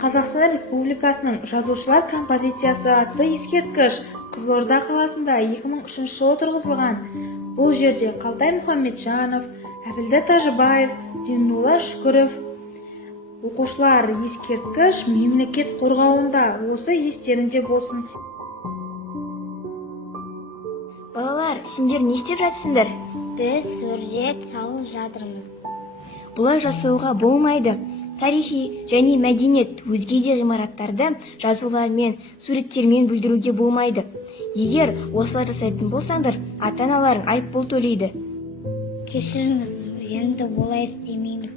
Қазақстан Республикасының жазушылар композициясы атты ескерткіш Қызылорда қаласында 2003 жылы тұрғызылған. Бұл жерде Қалтай Мұхамеджанов, Әбілді Тажыбаев, Зейнулла Шүкіров. Оқушылар, ескерткіш мемлекет қорғауында, осы естерінде болсын. Балалар, сендер не істеп жатсыңдар? Біз сурет салып жатырмыз. Бұлай жасауға болмайды. Тарихи және мәдениет өзге де ғимараттарды жазулармен, суреттермен бүлдіруге болмайды. Егер осылай жасайтын болсаңдар, ата-аналарың айыппұл төлейді. Кешіріңіз, енді олай істемейміз.